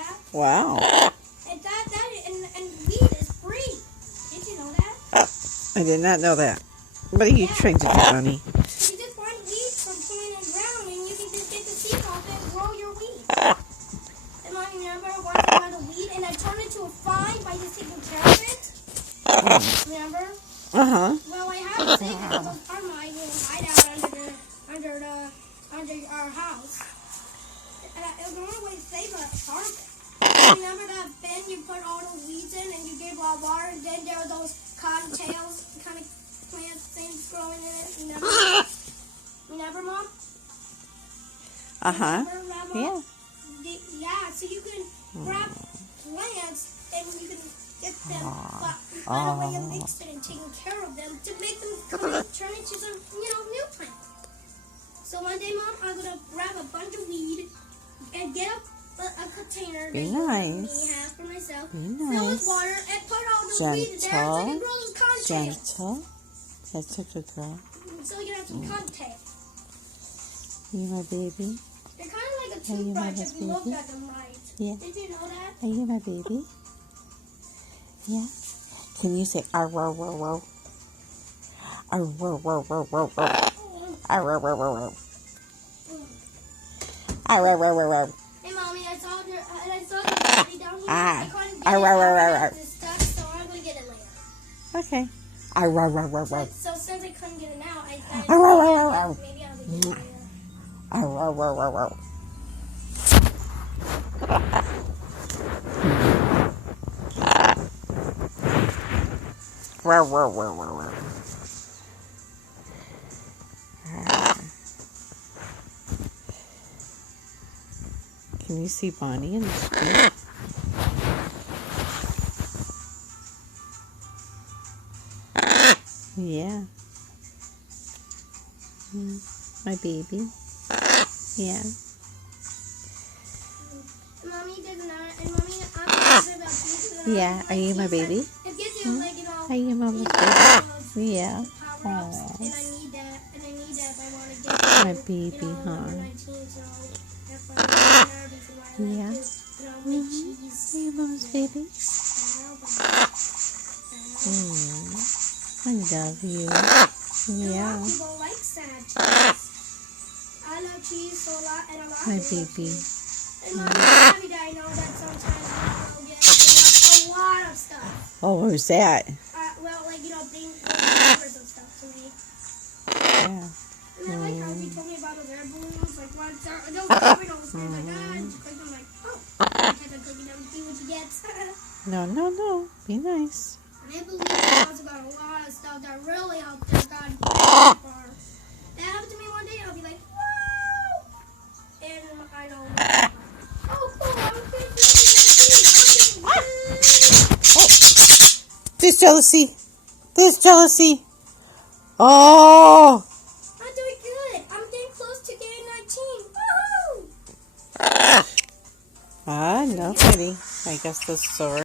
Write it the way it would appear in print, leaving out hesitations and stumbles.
that? Wow. And weed is free. Did you know that? I did not know that. What are you trying to do, Bonnie? You just find weed from pulling in the ground, and you can just get the seeds off it and grow your weed. And I remember once I got a weed, and I turned it to a vine by just taking care of it. Remember? Well, I had to save it because termites will hide out under our house. And it was the only way to save part of it. Remember that bin you put all those weeds in, and you gave a lot of water, and then there were those cottontails kind of plant things growing in it. Remember, Mom? Remember, Yeah. Yeah, so you can grab plants and you can get them, but you find a way of mixing and taking care of them to make them turn into some, new plant. So one day, Mom, I'm gonna grab a bunch of weed and get a container Be that nice. you have for myself, Be fill nice. with water, and put all the weed in there so I can grow those cottontails. Gentle. That's a good girl. So you can have some cottontails. You my baby? They're kind of like a toothbrush if you look at them right. Yeah. Did you know that? Are you my baby? Yeah. Can you say arr row row row? Arr row row row row row. Arr row row row row. Arr row row row row. Hey, Mommy, I saw your daddy down here. Ah. I couldn't Arr get row row it row out row. of this stuff, so I'm going to get it later. Okay. Arr row row row row. So since I couldn't get it now, I Arr row row row row. maybe I'll get it later. Arr row row row row. Row row row row row. Can you see Bonnie in the screen? Yeah. My baby. Yeah. Mommy does not, and Mommy, I'm talking about pieces. Yeah. Are you my baby? It gives you like, Are you mama's baby? Yeah. power-ups, and I need that if I want to get My baby, huh? number 19, so that's why I'm nervous and why I Yeah. like to, make cheese. Are you mama's baby? I love you. Yeah. A lot of people like sad cheese. I love cheese so a lot, and a lot My of people baby. And Mommy, I'm happy that I know that sometimes people get a lot of stuff. Oh, what was that? Well, like, things, numbers and stuff to me. Yeah. And I like how he told me about those air balloons, like, once, those dominoes, and like, just click them, like, I have to click them and see what you get. No. Be nice. And I believe I also got a lot of stuff that really helped their God far. That happened to me one day, I'll be like, whoa! And I know, oh, cool, I'm getting There's jealousy. There's jealousy. Oh. I'm doing good. I'm getting close to getting 19. Woohoo! No, Kitty. I guess this is over.